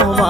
ಮಾವಾ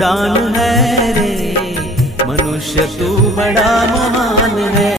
उड़ान है रे। मनुष्य तू बड़ा महान है।